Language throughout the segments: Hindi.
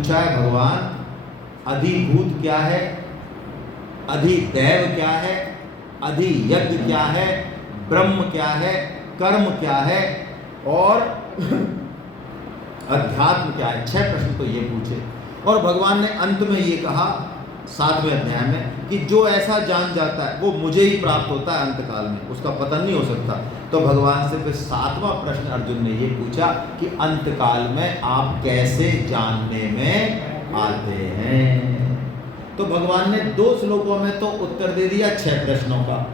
पूछा है भगवान, अधिभूत क्या है, अधिदैव क्या है, अधियज्ञ क्या है, ब्रह्म क्या है, कर्म क्या है और अध्यात्म क्या है। 6 प्रश्न तो ये पूछे और भगवान ने अंत में ये कहा 7वें अध्याय में कि जो ऐसा जान जाता है वो मुझे ही प्राप्त होता है अंतकाल में, उसका पतन नहीं हो सकता। तो भगवान से फिर 7वां प्रश्न अर्जुन ने ये पूछा कि अंतकाल में आप कैसे जानने में आते हैं। तो भगवान ने 2 श्लोकों में तो उत्तर दे दिया 6 प्रश्नों का।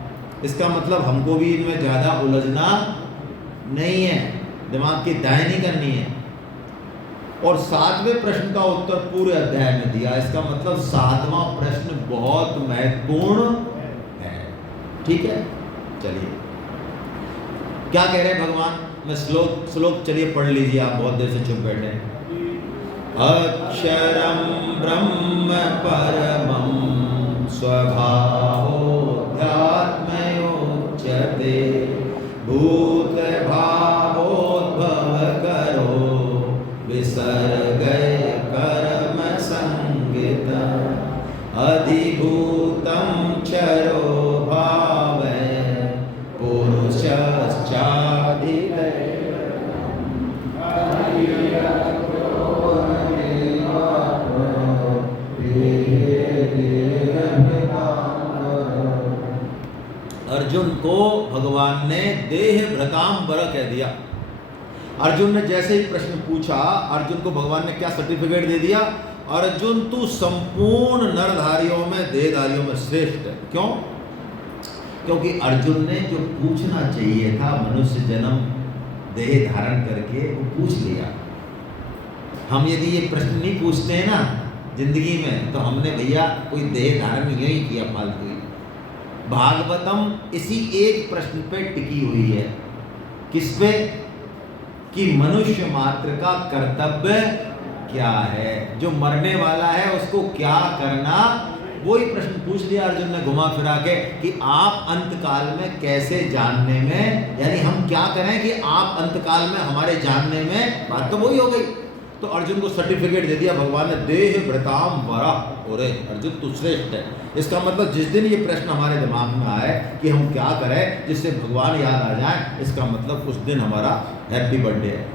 इसका मतलब हमको भी इनमें ज़्यादा उलझना नहीं है, दिमाग की दाएं नहीं करनी है। और 7वें प्रश्न का उत्तर पूरे अध्याय में दिया। इसका मतलब 7वां प्रश्न बहुत महत्वपूर्ण है। ठीक है, चलिए क्या कह रहे हैं भगवान। मैं श्लोक चलिए पढ़ लीजिए, आप बहुत देर से चुप बैठे हैं। अक्षरम ब्रह्म परमं स्वभावोऽध्यात्मयोच्यते भूत भावोद्भव करो विसर्गय कर्म संगिता अधिभूतं क्षरो भावै अर्जुन को भगवान ने देह भ्रतांबर कह दिया। अर्जुन ने जैसे ही प्रश्न पूछा, अर्जुन को भगवान ने क्या सर्टिफिकेट दे दिया, अर्जुन तू संपूर्ण नरधारियों में देहधारियों में श्रेष्ठ है। क्यों? क्योंकि अर्जुन ने जो पूछना चाहिए था मनुष्य जन्म देह धारण करके वो पूछ लिया। हम यदि ये प्रश्न नहीं पूछते हैं ना जिंदगी में, तो हमने भैया कोई देह धारण यही किया फालतू ही। भागवतम इसी एक प्रश्न पे टिकी हुई है। किस पे? कि मनुष्य मात्र का कर्तव्य क्या है, जो मरने वाला है उसको क्या करना, वही प्रश्न पूछ लिया अर्जुन ने घुमा फिरा के कि आप अंतकाल में कैसे जानने में, यानी हम क्या करें कि आप अंतकाल में हमारे जानने में, बात तो वही हो गई। तो अर्जुन को सर्टिफिकेट दे दिया भगवान ने, देह भ्रताम वरा। ओरे अर्जुन तू श्रेष्ठ है। इसका मतलब जिस दिन ये प्रश्न हमारे दिमाग में आए कि हम क्या करें जिससे भगवान याद आ जाए, इसका मतलब उस दिन हमारा हैप्पी बर्थडे है।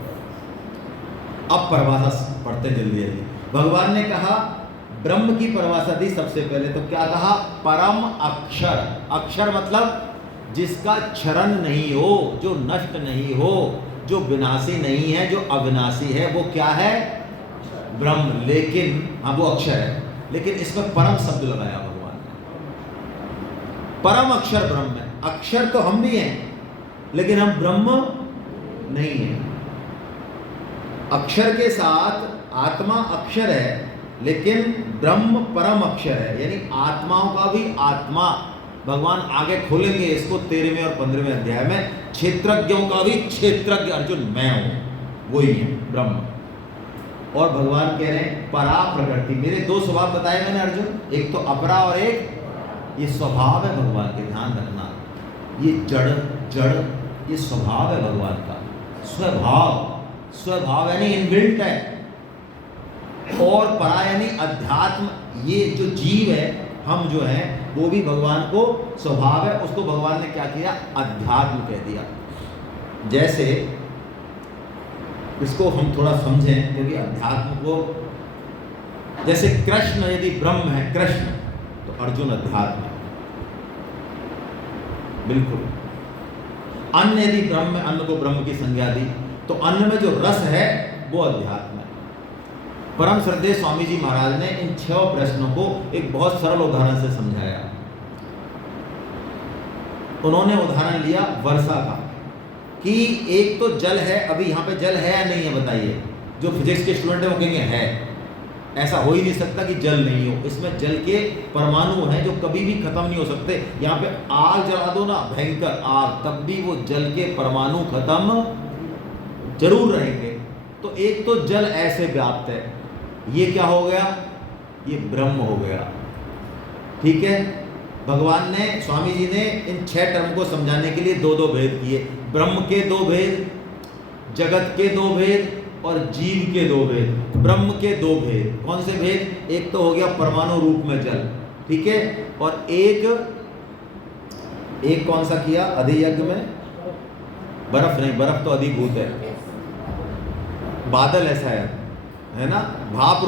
अब परिभाषा पढ़ते जल्दी जल्दी। भगवान ने कहा, ब्रह्म की परिभाषा दी सबसे पहले, तो क्या कहा? परम अक्षर। अक्षर मतलब जिसका क्षरण नहीं हो, जो नष्ट नहीं हो, जो विनाशी नहीं है, जो अविनाशी है, वो क्या है? ब्रह्म। लेकिन हाँ वो अक्षर है, लेकिन इसमें परम शब्द लगाया भगवान ने। परम अक्षर ब्रह्म है। अक्षर तो हम भी हैं, लेकिन हम ब्रह्म नहीं है। अक्षर के साथ आत्मा अक्षर है, लेकिन ब्रह्म परम अक्षर है, यानी आत्माओं का भी आत्मा। भगवान आगे खोलेंगे इसको 13वें और 15वें अध्याय में। क्षेत्रज्ञों का भी क्षेत्रज्ञ अर्जुन मैं हूं, वही है ब्रह्म। और भगवान कह रहे हैं परा प्रकृति। मेरे 2 स्वभाव बताए मैंने अर्जुन, एक तो अपरा और एक ये स्वभाव है भगवान के, ध्यान रखना। ये जड़ ये स्वभाव है भगवान का। स्वभाव यानी इनबिल्ट है, और परा यानी अध्यात्म। ये जो जीव है, हम जो हैं, वो भी भगवान को स्वभाव है, उसको भगवान ने क्या किया? अध्यात्म कह दिया। जैसे इसको हम थोड़ा समझें, क्योंकि अध्यात्म को, जैसे कृष्ण यदि ब्रह्म है, कृष्ण, तो अर्जुन अध्यात्म है, बिल्कुल। अन्न यदि ब्रह्म है, अन्न को ब्रह्म की संज्ञा दी, तो अन्न में जो रस है वो अध्यात्म है। परम श्रद्धेय स्वामी जी महाराज ने इन 6 प्रश्नों को एक बहुत सरल उदाहरण से समझाया। उन्होंने उदाहरण लिया वर्षा का, कि एक तो जल है, अभी यहाँ पे जल है या नहीं है बताइए। जो फिजिक्स के स्टूडेंट हैं वो कहेंगे है, ऐसा हो ही नहीं सकता कि जल नहीं हो। इसमें जल के परमाणु हैं जो कभी भी खत्म नहीं हो सकते। यहाँ पे आग जला दो ना, भयंकर आग, तब भी वो जल के परमाणु खत्म जरूर रहेंगे। तो एक तो जल ऐसे व्याप्त है, ये क्या हो गया? ये ब्रह्म हो गया। ठीक है, भगवान ने, स्वामी जी ने इन 6 टर्म को समझाने के लिए 2-2 भेद किए। ब्रह्म के 2 भेद, जगत के 2 भेद, और जीव के 2 भेद, ब्रह्म के 2 भेद। कौन से भेद? एक तो हो गया परमाणु रूप में जल, ठीक है, और एक कौन सा किया अधियज्ञ में? बर्फ नहीं, बर्फ तो अधिभूत है, बादल ऐसा है ना, भाप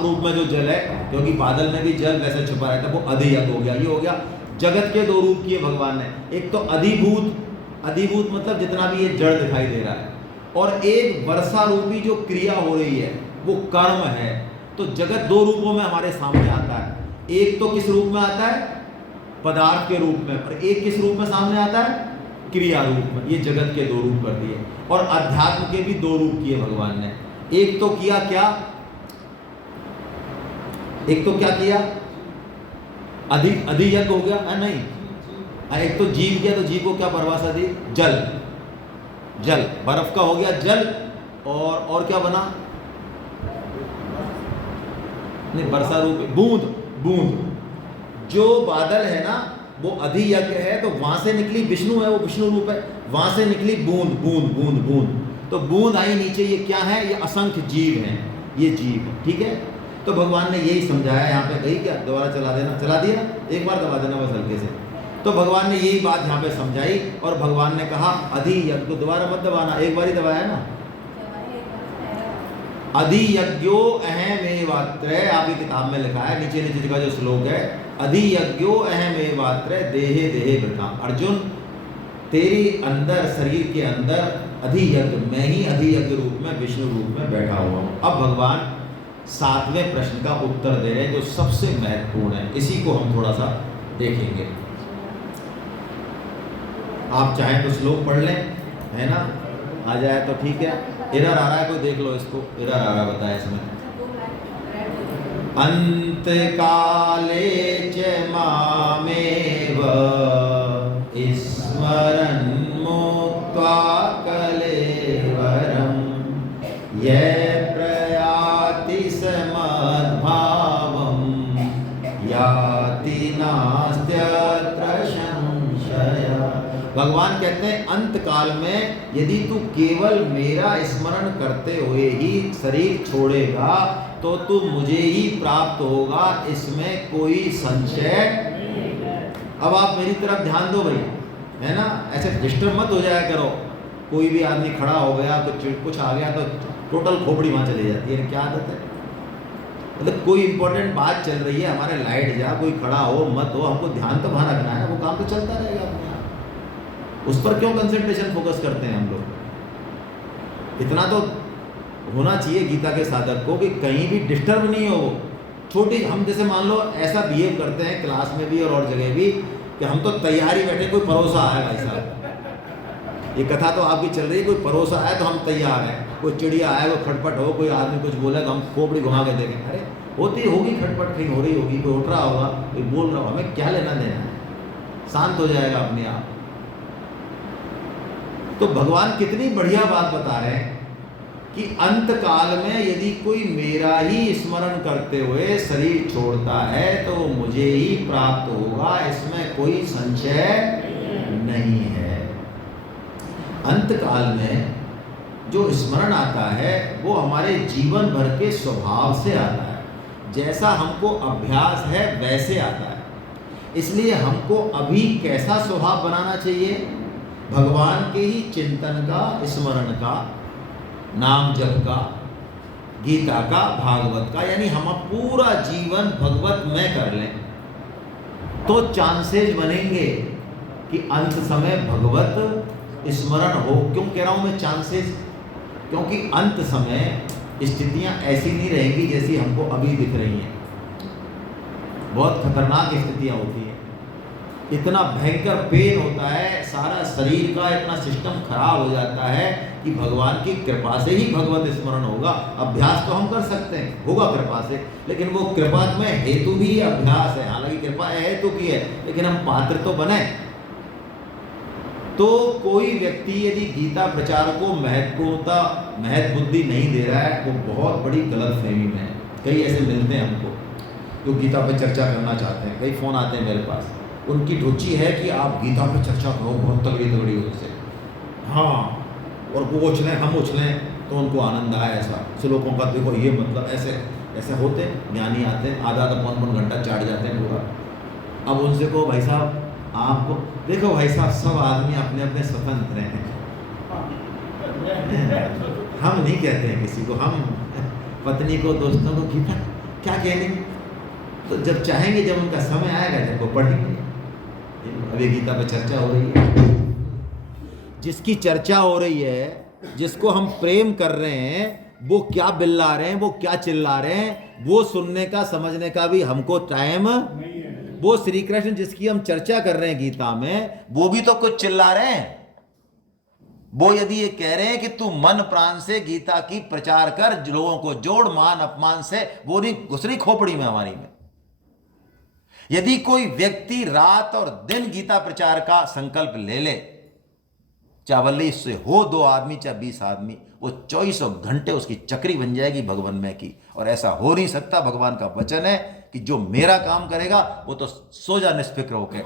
रूप में जो जल है, क्योंकि बादल में भी जल वैसे छुपा रहता है, वो अधियज्ञ हो गया। ये हो गया जगत के 2 रूप किए भगवान ने, एक तो अधिभूत मतलब जितना भी ये जड़ दिखाई दे रहा है, और एक वर्षा रूपी जो क्रिया हो रही है वो कर्म है। तो जगत 2 रूपों में हमारे सामने आता है, एक तो किस रूप में आता है? पदार्थ के रूप में, और एक किस रूप में सामने आता है? क्रिया रूप में। ये जगत के 2 रूप कर दिए, और अध्यात्म के भी 2 रूप किए भगवान ने। एक तो किया क्या? एक तो क्या किया? अधियज्ञ हो गया है नहीं, एक तो जीव किया, तो जीव को क्या परिभाषा दी? जल, बर्फ का हो गया जल, और क्या बना? नहीं, वर्षा रूप बूंद। जो बादल है ना वो अधियज्ञ है, तो वहां से निकली विष्णु है, वो विष्णु रूप है, वहां से निकली बूंद, तो बूंद आई नीचे। ये क्या है? ये असंख्य जीव हैं, ये जीव, ठीक है। तो भगवान ने यही समझाया, यहाँ पे कही क्या? दोबारा चला दिया, एक बार दबा देना बस हल्के से। तो भगवान ने यही बात यहाँ पे समझाई, और भगवान ने कहा अधियज्ञ, दोबारा मत दबाना, एक बार ही दबाया ना। अधियज्ञो अहमेवात्र, आपकी किताब में लिखा है, नीचे का जो श्लोक है, अधियज्ञो अहमेवात्र देहे देहे वृताम। अर्जुन, तेरी अंदर, शरीर के अंदर अधियज्ञ, मैं ही अधियज्ञ रूप में, विष्णु रूप में बैठा हुआ हूँ। अब भगवान 7वें प्रश्न का उत्तर दे रहे हैं, जो सबसे महत्वपूर्ण है, इसी को हम थोड़ा सा देखेंगे। आप चाहें तो श्लोक पढ़ लें, है ना, आ जाए तो ठीक है। एरर आ रहा है, कोई देख लो इसको, एरर आ रहा है, बताया इसमें। अंत काले च मामेव स्मरन् मुक्त्वा कलेवरं यः प्रयाति समद्भावं याति नास्त्यत्र संशय। भगवान कहते हैं अंत काल में यदि तू केवल मेरा स्मरण करते हुए ही शरीर छोड़ेगा तो तू मुझे ही प्राप्त होगा, इसमें कोई संशय। अब आप मेरी तरफ ध्यान दो भाई, है ना, ऐसे डिस्टर्ब मत हो जाया करो। कोई भी आदमी खड़ा हो गया तो कुछ आ गया तो टोटल खोपड़ी वहाँ चली जाती है, क्या आदत है? मतलब कोई इंपॉर्टेंट बात चल रही है, हमारे लाइट जा, कोई खड़ा हो मत हो, हमको ध्यान तो वहाँ रखना है, वो काम तो चलता रहेगा अपने आप। उस पर क्यों कंसंट्रेशन फोकस करते हैं हम लोग? इतना तो होना चाहिए गीता के साधक को कि कहीं भी डिस्टर्ब नहीं हो। छोटी, हम जैसे मान लो ऐसा बिहेव करते हैं क्लास में भी और जगह भी कि हम तो तैयारी बैठे, कोई परोसा आया भाई साहब, ये कथा तो आपकी चल रही है, कोई परोसा आया तो हम तैयार हैं, कोई चिड़िया आया, कोई खटपट हो, कोई आदमी कुछ बोला तो हम खोपड़ी घुमा के देखें, अरे होती होगी खटपट, कहीं हो रही होगी, कोई उठ रहा होगा, कोई बोल रहा होगा, हमें क्या लेना देना है, शांत हो जाएगा अपने आप। तो भगवान कितनी बढ़िया बात बता रहे हैं कि अंत काल में यदि कोई मेरा ही स्मरण करते हुए शरीर छोड़ता है तो मुझे ही प्राप्त होगा, इसमें कोई संशय नहीं है। अंत काल में जो स्मरण आता है वो हमारे जीवन भर के स्वभाव से आता है, जैसा हमको अभ्यास है वैसे आता है। इसलिए हमको अभी कैसा स्वभाव बनाना चाहिए? भगवान के ही चिंतन का, स्मरण का, नाम जप का, गीता का, भागवत का, यानी हम पूरा जीवन भगवत में कर लें तो चांसेस बनेंगे कि अंत समय भगवत स्मरण हो। क्यों कह रहा हूँ मैं चांसेस? क्योंकि अंत समय स्थितियाँ ऐसी नहीं रहेंगी जैसी हमको अभी दिख रही हैं। बहुत खतरनाक स्थितियाँ होती हैं, इतना भयंकर पेन होता है, सारा शरीर का इतना सिस्टम खराब हो जाता है कि भगवान की कृपा से ही भगवत स्मरण होगा। अभ्यास तो हम कर सकते हैं, होगा कृपा से, लेकिन वो कृपा में हेतु भी अभ्यास है। हालांकि कृपा हेतु की है, लेकिन हम पात्र तो बने। तो कोई व्यक्ति यदि गीता प्रचार को महत्व बुद्धि नहीं दे रहा है, वो बहुत बड़ी गलत फहमी में है। कई ऐसे मिलते हैं हमको जो गीता पर चर्चा करना चाहते हैं, कई फ़ोन आते हैं मेरे पास, उनकी रुचि है कि आप गीता पर चर्चा करो बहुत तगड़ी तगड़ी से, हाँ, और वो उछलें हम उछलें, तो उनको आनंद आया ऐसा श्लोकों का, देखो ये मतलब ऐसे ऐसे होते ज्ञानी आते हैं, आधा आधा पौन घंटा चाट जाते हैं पूरा। अब उनसे को भाई साहब आपको देखो भाई साहब, सब आदमी अपने अपने स्वतंत्र हैं, हम नहीं कहते हैं किसी को, हम पत्नी को दोस्तों को गीता क्या कहने, तो जब चाहेंगे, जब उनका समय आएगा, जब वो पढ़ेंगे। अभी गीता पे चर्चा हो रही है, जिसकी चर्चा हो रही है, जिसको हम प्रेम कर रहे हैं, वो क्या बिल्ला रहे हैं, वो क्या चिल्ला रहे हैं, वो सुनने का समझने का भी हमको टाइम नहीं है। वो श्री कृष्ण जिसकी हम चर्चा कर रहे हैं गीता में, वो भी तो कुछ चिल्ला रहे हैं। वो यदि ये कह रहे हैं कि तू मन प्राण से गीता की प्रचार कर, लोगों को जोड़, मान अपमान से, वो नहीं घुस रही खोपड़ी में हमारी में। यदि कोई व्यक्ति रात और दिन गीता प्रचार का संकल्प ले ले, चावल्ली से हो 2 आदमी चाहे 20 आदमी, वो 24 घंटे उसकी चक्री बन जाएगी भगवान में की। और ऐसा हो नहीं सकता, भगवान का वचन है कि जो मेरा काम करेगा वो तो सो जा निष्फिक्र होके,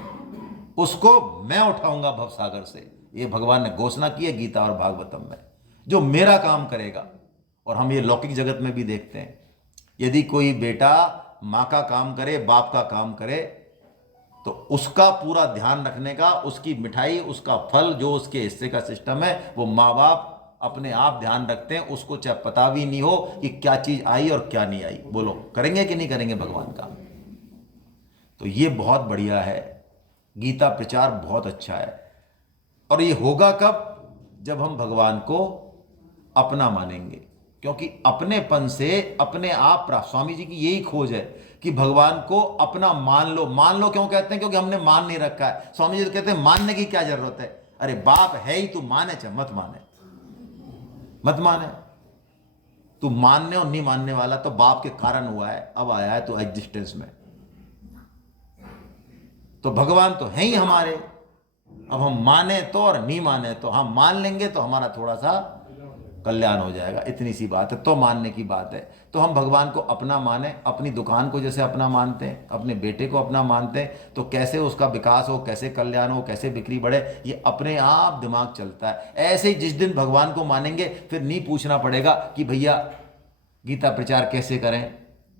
उसको मैं उठाऊंगा भवसागर से। ये भगवान ने घोषणा की है गीता और भागवतम में, जो मेरा काम करेगा। और हम ये लौकिक जगत में भी देखते हैं, यदि कोई बेटा माँ का काम करे, बाप का काम करे, तो उसका पूरा ध्यान रखने का, उसकी मिठाई, उसका फल, जो उसके हिस्से का सिस्टम है, वो माँ बाप अपने आप ध्यान रखते हैं। उसको चाहे पता भी नहीं हो कि क्या चीज आई और क्या नहीं आई। बोलो करेंगे कि नहीं करेंगे भगवान का? तो ये बहुत बढ़िया है, गीता प्रचार बहुत अच्छा है। और ये होगा कब? जब हम भगवान को अपना मानेंगे, क्योंकि अपनेपन से अपने आप प्राप्त। स्वामी जी की यही खोज है कि भगवान को अपना मान लो। मान लो क्यों कहते हैं? क्योंकि हमने मान नहीं रखा है। स्वामी जी तो कहते हैं मानने की क्या जरूरत है? अरे बाप है ही, तू माने चाहे मत माने, मत माने। तू मानने और नहीं मानने वाला तो बाप के कारण हुआ है, अब आया है तो एग्जिस्टेंस में। तो भगवान तो है ही हमारे। अब हम माने तो और नहीं माने तो, हम मान लेंगे तो हमारा थोड़ा सा कल्याण हो जाएगा, इतनी सी बात है। तो मानने की बात है। तो हम भगवान को अपना माने, अपनी दुकान को जैसे अपना मानते हैं, अपने बेटे को अपना मानते हैं, तो कैसे उसका विकास हो, कैसे कल्याण हो, कैसे बिक्री बढ़े, ये अपने आप दिमाग चलता है। ऐसे ही जिस दिन भगवान को मानेंगे, फिर नहीं पूछना पड़ेगा कि भैया गीता प्रचार कैसे करें,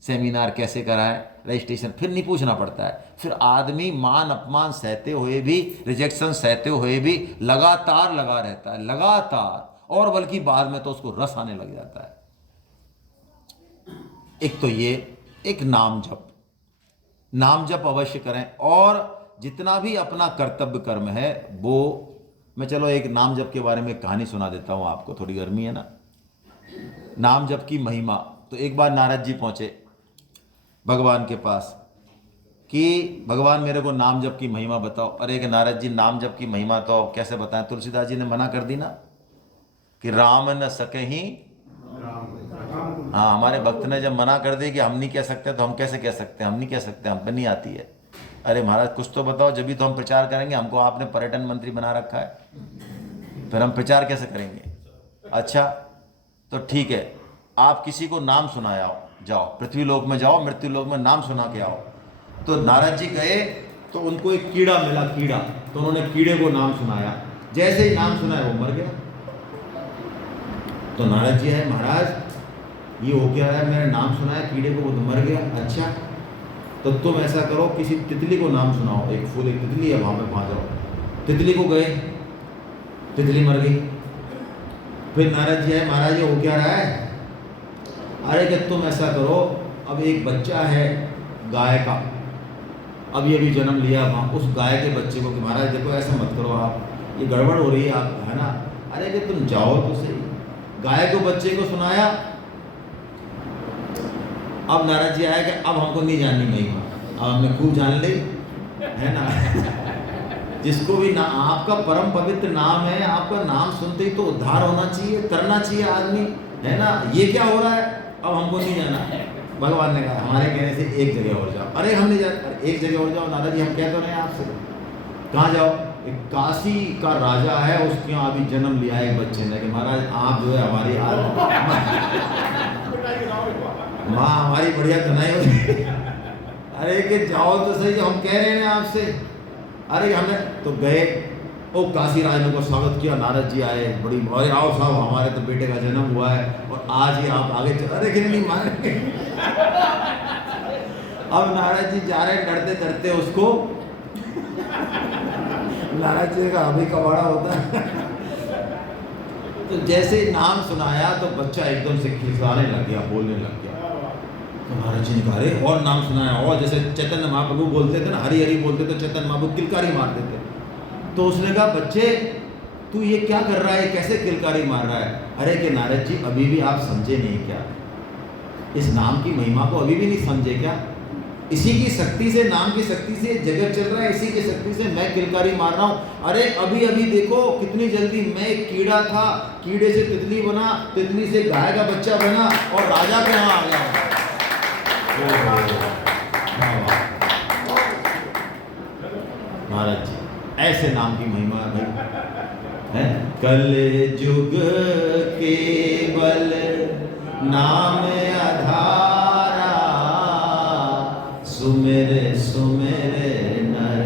सेमिनार कैसे कराएं, रजिस्ट्रेशन, फिर नहीं पूछना पड़ता है। फिर आदमी मान अपमान सहते हुए भी, रिजेक्शन सहते हुए भी लगातार लगा रहता है, लगातार। और बल्कि बाद में तो उसको रस आने लग जाता है। एक तो ये, एक नाम जप, नाम जप अवश्य करें। और जितना भी अपना कर्तव्य कर्म है वो, मैं चलो एक नाम जप के बारे में एक कहानी सुना देता हूं आपको, थोड़ी गर्मी है ना। नाम जप की महिमा। तो एक बार नारद जी पहुंचे भगवान के पास कि भगवान मेरे को नाम जप की महिमा बताओ। अरे कि नारद जी नाम जप की महिमा तो कैसे बताएं? तुलसीदास जी ने मना कर दी ना कि राम न सके ही। हाँ, हमारे भक्त ने जब मना कर दी कि हम नहीं कह सकते, तो हम कैसे कह सकते हैं? हम नहीं कह सकते, हम पे नहीं आती है। अरे महाराज कुछ तो बताओ, जब भी तो हम प्रचार करेंगे। हमको आपने पर्यटन मंत्री बना रखा है, फिर हम प्रचार कैसे करेंगे? अच्छा तो ठीक है, आप किसी को नाम सुनाओ, जाओ पृथ्वी लोक में जाओ, मृत्यु लोक में नाम सुना के आओ। तो नारद जी गए तो उनको एक कीड़ा मिला, कीड़ा। तो उन्होंने कीड़े को नाम सुनाया, जैसे ही नाम सुनाया वो मर गया। तो नारद जी है, महाराज ये हो क्या रहा है? मेरा नाम सुनाया कीड़े को, वो तो मर गया। अच्छा तो तुम ऐसा करो, किसी तितली को नाम सुनाओ, एक फूल, एक तितली है वहाँ पे, वहाँ जाओ। तितली को गए, तितली मर गई। फिर नारद जी है, महाराज ये हो क्या रहा है? अरे कि तुम ऐसा करो, अब एक बच्चा है गाय का, अब ये भी जन्म लिया वहाँ, उस गाय के बच्चे को कि महाराज देखो ऐसा मत करो आप, ये गड़बड़ हो रही है आप, है ना। अरे कि तुम जाओ तो सही। गाय को बच्चे को सुनाया। अब नारद जी आया कि अब हमको नहीं जाननी महिमा, अब हमने खूब जान ली, है ना। जिसको भी ना, आपका परम पवित्र नाम है, आपका नाम सुनते ही तो उद्धार होना चाहिए, तरना चाहिए आदमी, है ना। ये क्या हो रहा है? अब हमको नहीं जाना। भगवान ने कहा हमारे कहने से एक जगह और जाओ। अरे हम नहीं जाते, एक जगह और जाओ। नारद जी हम कह तो रहे हैं आपसे, कहाँ जाओ? एक काशी का राजा है, उसके यहाँ अभी जन्म लिया है एक बच्चे ने, कि महाराज आप जो है हमारी माँ हमारी बढ़िया धनाई होती। अरे कि जाओ तो सही, हम कह रहे हैं आपसे। अरे हमने तो गए, ओ काशी राज ने को स्वागत किया, नारद जी आए, बड़ी अरे आओ साहब हमारे तो बेटे का जन्म हुआ है और आज ही आप आगे चला रहे कि नहीं मानेंगे। अब नारद जी जा रहे डरते डरते उसको, नारद जी का अभी कबाड़ा होता है। तो जैसे नाम सुनाया तो बच्चा एकदम से खिलखिलाने लग गया, बोलने लग गया। तो महाराज जी ने कहा अरे और नाम सुनाया, और जैसे चैतन्य महाप्रभु बोलते थे ना, हरि हरि बोलते तो चैतन्य महाप्रभु किलकारी मारते थे। तो उसने कहा बच्चे तू ये क्या कर रहा है, कैसे किलकारी मार रहा है? अरे कि नारद जी अभी भी आप समझे नहीं क्या, इस नाम की महिमा को अभी भी नहीं समझे क्या? इसी की शक्ति से, नाम की शक्ति से जगत चल रहा है, इसी की शक्ति से मैं किलकारी मार रहा हूँ। अरे अभी अभी देखो कितनी जल्दी मैं एक कीड़ा था, कीड़े से तितली बना, तितली से गाय का बच्चा बना और राजा के यहाँ आ गया। महाराज जी ऐसे नाम की महिमा है। कल युग केवल नाम आधारा, सुमिर सुमिर नर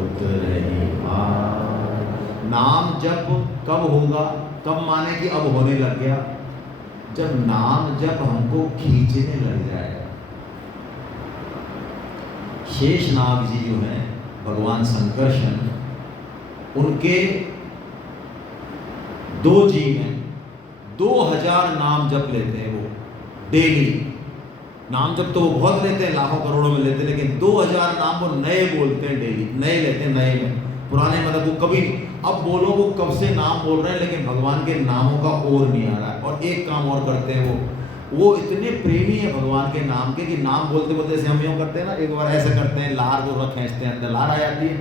उतरहि पार। नाम जप कब होगा, कब माने कि अब होने लग गया, जब नाम जप हमको खींचने लग जाएगा। शेषनाग जी जो हैं भगवान संकर्षण, उनके 2 जीव हैं, 2000 नाम जप लेते हैं वो डेली। नाम जप तो वो बहुत लेते हैं, लाखों करोड़ों में लेते हैं, लेकिन 2000 नाम वो नए बोलते हैं डेली, नए लेते हैं, नए में। पुराने मतलब वो कभी, अब बोलो वो कब से नाम बोल रहे हैं लेकिन भगवान के नामों का और नहीं आ रहा है। और एक काम और करते हैं वो इतने प्रेमी है भगवान के नाम के कि नाम बोलते बोलते जैसे हम यूँ करते हैं ना, एक बार ऐसे करते हैं, लार को खींचते हैं, अंदर लार आ जाती है,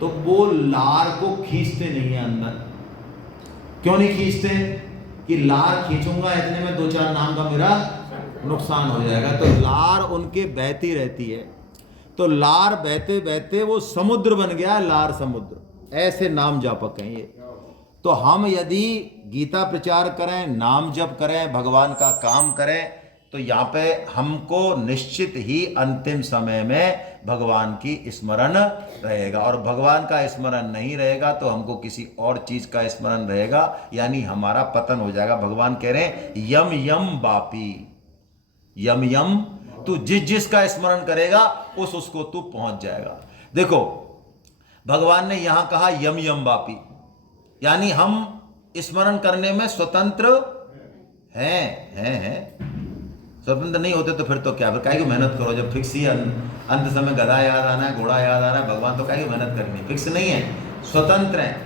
तो वो लार को खींचते नहीं है अंदर। क्यों नहीं खींचते? कि लार खींचूंगा इतने में 2-4 नाम का मेरा नुकसान हो जाएगा। तो लार उनके बहती रहती है, तो लार बहते बहते वो समुद्र बन गया, लार समुद्र। ऐसे नाम जापक हैं ये। तो हम यदि गीता प्रचार करें, नाम जप करें, भगवान का काम करें, तो यहाँ पे हमको निश्चित ही अंतिम समय में भगवान की स्मरण रहेगा। और भगवान का स्मरण नहीं रहेगा तो हमको किसी और चीज का स्मरण रहेगा, यानी हमारा पतन हो जाएगा। भगवान कह रहे हैं यम यम बापी, यम यम, तू जिस जिस का स्मरण करेगा उसको तू पहुंच जाएगा। देखो भगवान ने यहां कहा यम यम बापी, यानी हम स्मरण करने में स्वतंत्र हैं। स्वतंत्र नहीं होते तो फिर तो क्या, फिर काहे की मेहनत करो, जब फिक्स ही अंत समय गधा याद आना है, घोड़ा याद आना है, भगवान तो काहे की मेहनत करनी, फिक्स नहीं है, स्वतंत्र हैं।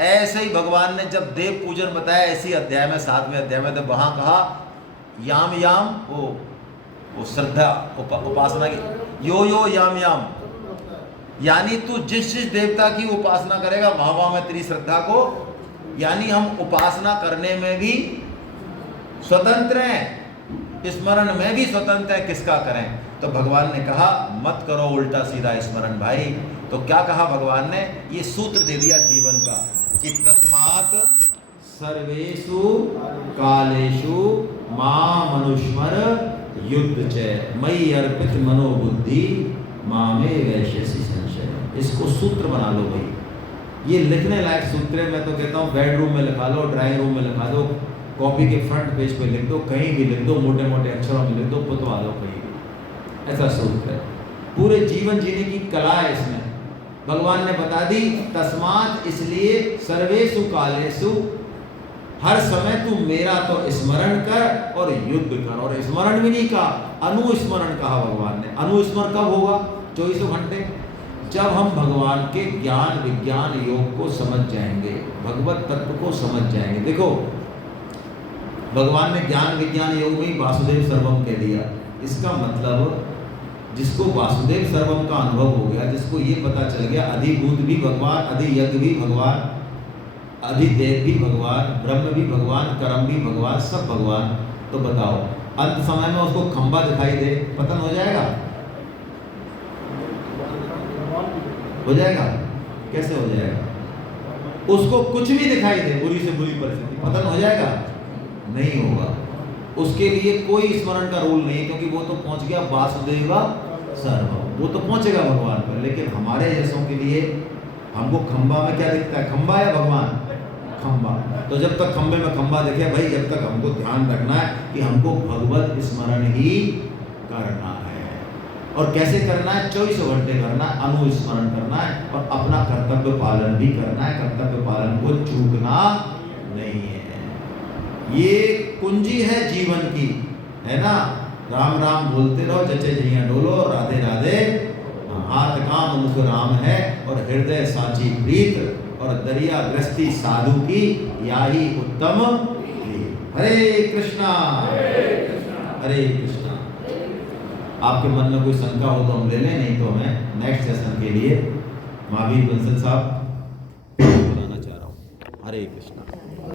ऐसे ही भगवान ने जब देव पूजन बताया इसी अध्याय में, 7वें अध्याय में, तो वहां कहा याम याम, वो श्रद्धा उपासना की, यो यो याम याम, यानी तू जिस जिस देवता की उपासना करेगा वहां वहां में तेरी श्रद्धा को, यानी हम उपासना करने में भी स्वतंत्र हैं, स्मरण में भी स्वतंत्र है, किसका करें। तो भगवान ने कहा मत करो उल्टा सीधा स्मरण भाई। तो क्या कहा भगवान ने, ये सूत्र दे दिया जीवन का कि तस्मात् सर्वेषु कालेषु माम अनुस्मर युद्ध च मयि अर्पित मनोबुद्धि मामे वैश्यसि संशय। इसको सूत्र बना लो भाई, ये लिखने लायक सूत्र है। मैं तो कहता हूँ बेडरूम में लिखा लो, ड्राइंग रूम में लिखा दो, कॉपी के फ्रंट पेज पे लिख दो, कहीं भी लिख दो, मोटे मोटे अक्षरों में लिख दो, पुतवा दो कहीं भी। ऐसा सूत्र है, पूरे जीवन जीने की कला है इसमें। भगवान ने बता दी तस्मात्, इसलिए सर्वेषु कालेषु, हर समय तू मेरा तो स्मरण कर और युद्ध कर। और स्मरण भी नहीं कहा, अनुस्मरण कहा भगवान ने। अनुस्मरण कब होगा? 24 घंटे, जब हम भगवान के ज्ञान विज्ञान योग को समझ जाएंगे, भगवत तत्व को समझ जाएंगे। देखो भगवान ने ज्ञान विज्ञान योग में वासुदेव सर्वम कह दिया। इसका मतलब जिसको वासुदेव सर्वम का अनुभव हो गया, जिसको ये पता चल गया अधिभूत भी भगवान, अधियज्ञ भी भगवान, अधिदेव भी भगवान, ब्रह्म भी भगवान, कर्म भी भगवान, सब भगवान, तो बताओ अंत समय में उसको खंबा दिखाई दे, पतन हो जाएगा? हो जाएगा? कैसे हो जाएगा? उसको कुछ भी दिखाई दे, बुरी से बुरी परिस्थिति, पतन हो जाएगा? नहीं होगा। उसके लिए कोई स्मरण का रोल नहीं, क्योंकि वो तो पहुंच गया वासुदेव सर्वम, वो तो पहुंचेगा भगवान पर। लेकिन हमारे जैसों के लिए हमको खंबा में क्या दिखता है, खंबा या भगवान? खंबा। तो जब तक खंबे में खंबा दिखे भाई, जब तक हमको ध्यान रखना है कि हमको भगवत स्मरण ही करना है। और कैसे करना है? 24 घंटे करना है, अनुस्मरण करना है और अपना कर्तव्य पालन भी करना है। कर्तव्य पालन को चूकना नहीं है। ये कुंजी है जीवन की, है ना। राम राम बोलते रहो, जचे जइया डोलो, राधे राधे। हाथ काम मुख राम है और हृदय साची प्रीत, और दरिया गृहस्थी साधु की याही उत्तम प्रीत। हरे कृष्णा हरे कृष्णा। आपके मन में कोई शंका हो तो हम ले लें, नहीं तो मैं नेक्स्ट सेशन के लिए महावीर बंसल साहब बुलाना चाह रहा हूँ। हरे कृष्णा।